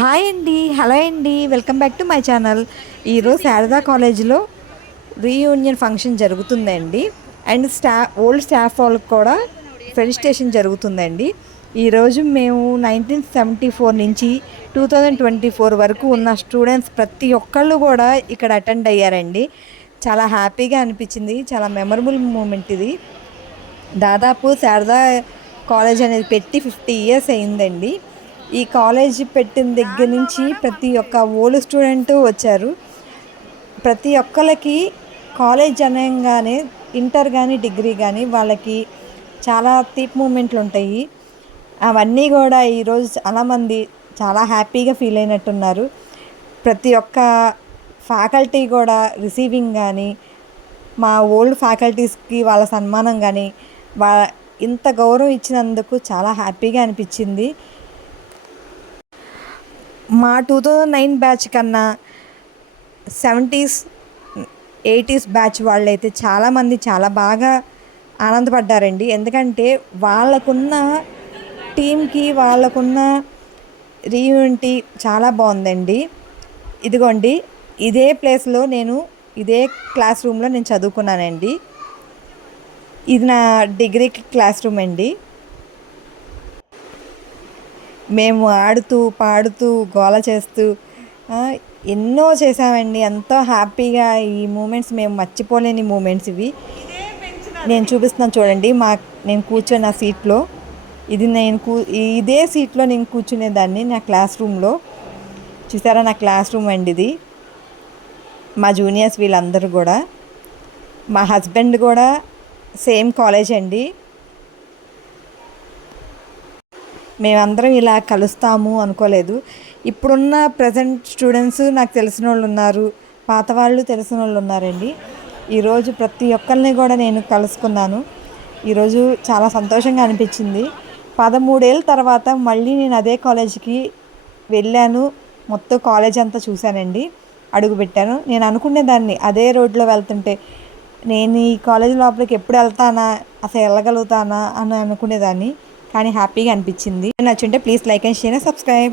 Hi అండి. Hello అండి. Welcome back to my channel. ఈరోజు శారదా కాలేజీలో రీయూనియన్ ఫంక్షన్ జరుగుతుందండి. అండ్ ఓల్డ్ స్టాఫ్ వాళ్ళకి కూడా ఫెలిసిటేషన్ జరుగుతుందండి. ఈరోజు మేము 1974 నుంచి 2024 వరకు ఉన్న స్టూడెంట్స్ ప్రతి ఒక్కళ్ళు కూడా ఇక్కడ అటెండ్ అయ్యారండి. చాలా హ్యాపీగా అనిపించింది. చాలా మెమరబుల్ మూమెంట్ ఇది. దాదాపు శారదా కాలేజ్ అనేది పెట్టి 50 ఇయర్స్ అయిందండి. ఈ కాలేజ్ పెట్టిన దగ్గర నుంచి ప్రతి ఒక్క ఓల్డ్ స్టూడెంట్ వచ్చారు. ప్రతి ఒక్కళ్ళకి కాలేజ్ అనగానే ఇంటర్ కానీ డిగ్రీ కానీ వాళ్ళకి చాలా తీపి మూమెంట్లు ఉంటాయి. అవన్నీ కూడా ఈరోజు చాలామంది చాలా హ్యాపీగా ఫీల్ అయినట్టున్నారు. ప్రతి ఒక్క ఫ్యాకల్టీ కూడా రిసీవింగ్ కానీ మా ఓల్డ్ ఫ్యాకల్టీస్కి వాళ్ళ సన్మానం కానీ వా ఇంత గౌరవం ఇచ్చినందుకు చాలా హ్యాపీగా అనిపించింది. మా 2009 బ్యాచ్ కన్నా 70s 80s బ్యాచ్ వాళ్ళైతే చాలామంది చాలా బాగా ఆనందపడ్డారండి. ఎందుకంటే వాళ్ళకున్న టీంకి వాళ్ళకున్న రీయూనిటీ చాలా బాగుందండి. ఇదిగోండి, ఇదే ప్లేస్లో ఇదే క్లాస్ రూమ్లో నేను చదువుకున్నానండి. ఇది నా డిగ్రీ క్లాస్ రూమ్ అండి. మేము ఆడుతూ పాడుతూ గోల చేస్తూ ఎన్నో చేసామండి. ఎంతో హ్యాపీగా ఈ మూమెంట్స్ మేము మర్చిపోలేని మూమెంట్స్ ఇవి. నేను చూపిస్తున్నాను చూడండి. నేను కూర్చున్న సీట్లో ఇదే సీట్లో నేను కూర్చునేదాన్ని నా క్లాస్ రూమ్లో. చూసారా, నా క్లాస్ రూమ్ అండి ఇది. మా జూనియర్స్ వీళ్ళందరూ కూడా, మా హస్బెండ్ కూడా సేమ్ కాలేజ్ అండి. మేమందరం ఇలా కలుస్తాము అనుకోలేదు. ఇప్పుడున్న ప్రజెంట్ స్టూడెంట్స్ నాకు తెలిసిన వాళ్ళు ఉన్నారు, పాత వాళ్ళు తెలిసిన వాళ్ళు ఉన్నారండి. ఈరోజు ప్రతి ఒక్కరిని కూడా నేను కలుసుకున్నాను. ఈరోజు చాలా సంతోషంగా అనిపించింది. 13 ఏళ్ళ తర్వాత మళ్ళీ నేను అదే కాలేజీకి వెళ్ళాను. మొత్తం కాలేజ్ అంతా చూశానండి, అడుగుపెట్టాను. నేను అనుకునేదాన్ని అదే రోడ్లో వెళ్తుంటే నేను ఈ కాలేజ్ లోపలికి ఎప్పుడు వెళ్తానా, అసలు వెళ్ళగలుగుతానా అని అనుకునేదాన్ని. కానీ హ్యాపీగా అనిపించింది. నచ్చుంటే please like and share and subscribe.